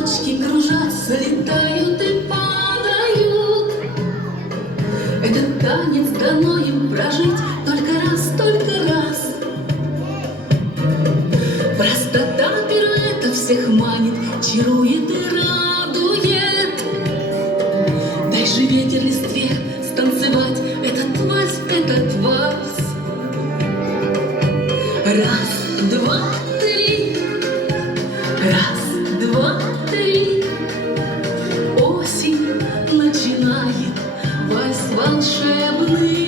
цветочки кружатся, летают и падают. Этот танец дано им прожить только раз, только раз. Простота пируэта всех манит, чарует и радует. Дай же ветер листве станцевать этот вальс, этот вальс. Раз, два, три. Раз, два, три. Осень начинает вальс волшебный.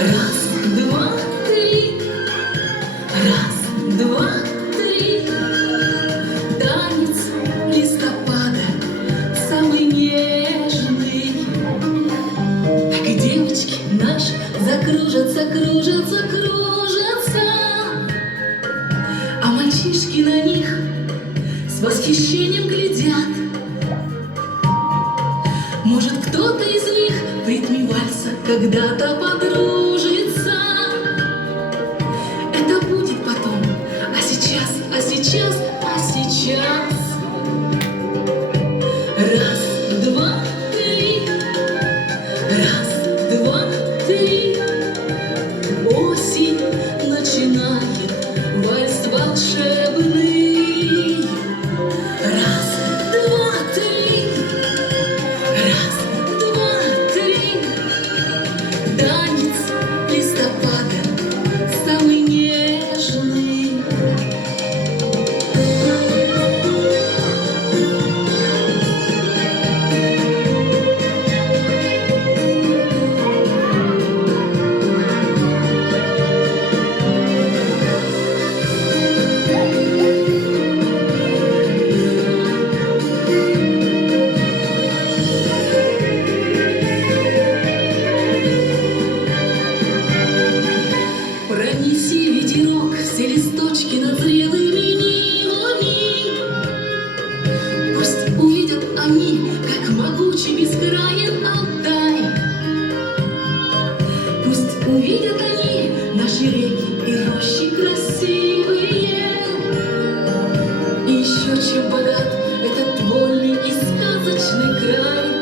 Раз, два, три. Раз, два, три. Танец листопада самый нежный. Так и девочки наши закружатся, кружатся, кружатся, а мальчишки на них с восхищением глядят. Может, кто-то из них в ритме вальса когда-то подружится. Это будет потом, а сейчас, а сейчас, а сейчас. Раз, два, три. Раз, два, три. Осень начинает вальс волшебный. Раз, два, три. Раз, два, три. Танец листопада самый нежный. Пронеси ветерок все листочки над зрелыми нивами. Пусть увидят они, как могучий бескраен Алтай. Пусть увидят они наши реки и рощи красивые. И еще чем богат этот вольный и сказочный край.